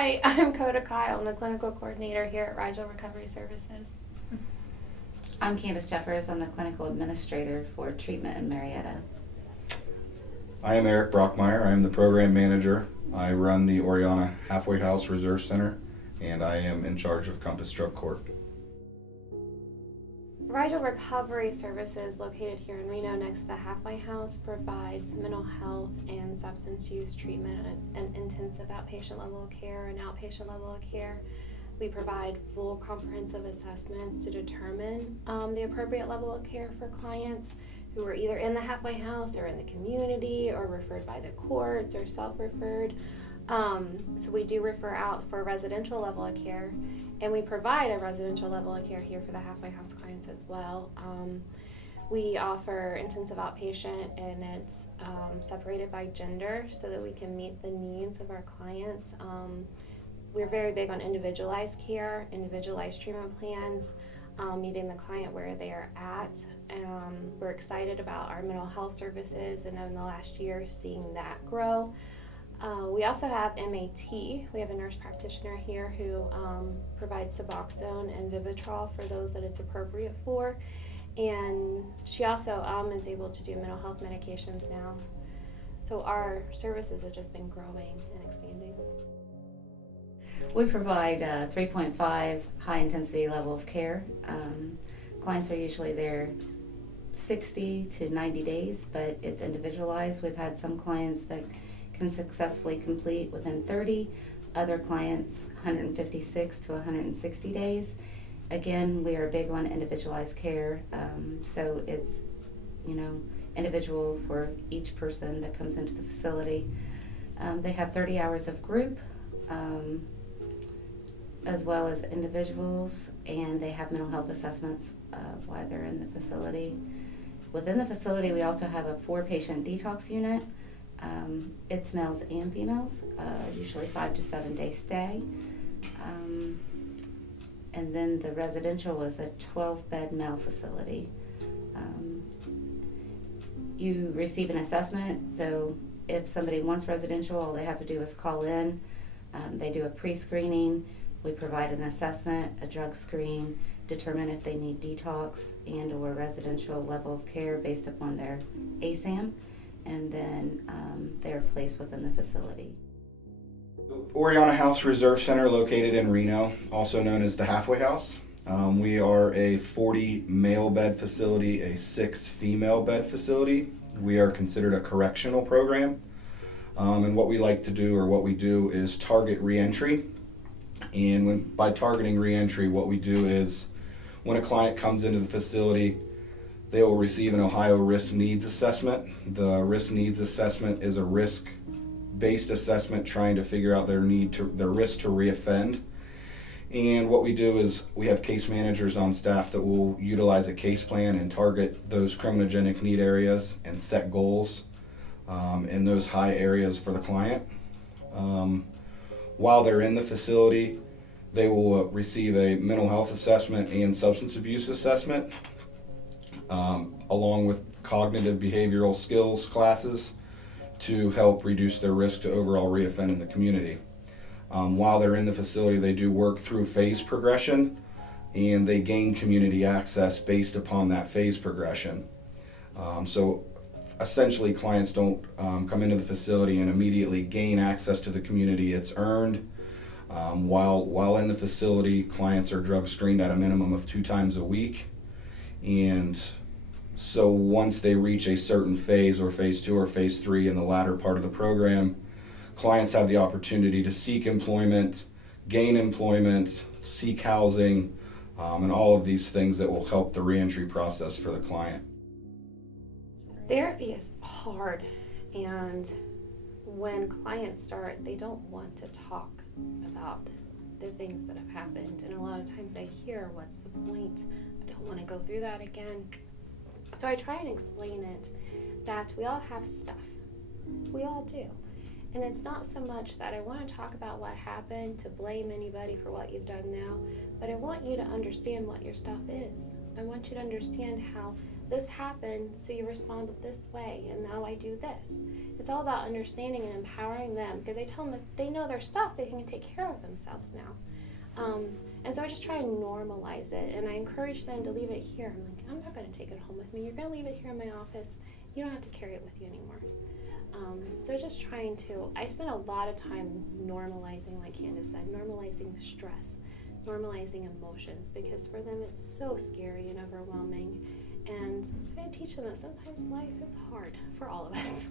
Hi, I'm Coda Kyle. I'm the clinical coordinator here at Rigel Recovery Services. I'm Candace Jeffers. I'm the clinical administrator for treatment in Marietta. I am Eric Brockmeyer. I am the program manager. I run the Oriana House Reserve Center, and I am in charge of Compass Stroke Court. Rigel Recovery Services, located here in Reno next to the Halfway House, provides mental health and substance use treatment and intensive outpatient level of care and outpatient level of care. We provide full comprehensive assessments to determine the appropriate level of care for clients who are either in the Halfway House or in the community or referred by the courts or self-referred. So we do refer out for residential level of care, and we provide a residential level of care here for the Halfway House clients as well. We offer intensive outpatient, and it's separated by gender so that we can meet the needs of our clients. We're very big on individualized care, individualized treatment plans, meeting the client where they are at. We're excited about our mental health services, and in the last year seeing that grow. We also have MAT. We have a nurse practitioner here who provides Suboxone and Vivitrol for those that it's appropriate for. And she also is able to do mental health medications now. So our services have just been growing and expanding. We provide 3.5 high intensity level of care. Clients are usually there 60 to 90 days, but it's individualized. We've had some clients that can successfully complete within 30, other clients 156 to 160 days. Again, we are big on individualized care, so it's individual for each person that comes into the facility. They have 30 hours of group as well as individuals, and they have mental health assessments while they're in the facility. Within the facility, we also have a 4-patient detox unit. It's males and females, usually 5 to 7 day stay. And then the residential is a 12-bed male facility. You receive an assessment, so if somebody wants residential, all they have to do is call in. They do a pre-screening. We provide an assessment, a drug screen, determine if they need detox and or residential level of care based upon their ASAM, and then they're placed within the facility. Oriana House Reserve Center, located in Reno, also known as the Halfway House. We are a 40 male bed facility, a 6 female bed facility. We are considered a correctional program. And what we like to do, or what we do, is target reentry. And by targeting reentry, what we do is when a client comes into the facility, they will receive an Ohio Risk Needs Assessment. The Risk Needs Assessment is a risk-based assessment trying to figure out their risk to reoffend. And what we do is we have case managers on staff that will utilize a case plan and target those criminogenic need areas and set goals in those high areas for the client. While they're in the facility, they will receive a mental health assessment and substance abuse assessment, along with cognitive behavioral skills classes to help reduce their risk to overall reoffend in the community. While they're in the facility, they do work through phase progression, and they gain community access based upon that phase progression. So essentially, clients don't come into the facility and immediately gain access to the community. It's earned. While in the facility, clients are drug screened at a minimum of 2 times a week. And so once they reach a certain phase, or phase 2 or phase 3 in the latter part of the program, clients have the opportunity to seek employment, gain employment, seek housing, and all of these things that will help the reentry process for the client. Therapy is hard, and when clients start, they don't want to talk about the things that have happened, and a lot of times I hear, what's the point? I don't want to go through that again. So I try and explain it that we all have stuff. We all do. And it's not so much that I want to talk about what happened to blame anybody for what you've done now, but I want you to understand what your stuff is. I want you to understand how this happened, so you responded this way, and now I do this. It's all about understanding and empowering them, because I tell them if they know their stuff, they can take care of themselves now. And so I just try and normalize it, and I encourage them to leave it here. I'm like, I'm not going to take it home with me. You're going to leave it here in my office. You don't have to carry it with you anymore. So just trying to, I spend a lot of time normalizing, like Candace said, normalizing stress, normalizing emotions, because for them it's so scary and overwhelming. And I teach them that sometimes life is hard for all of us.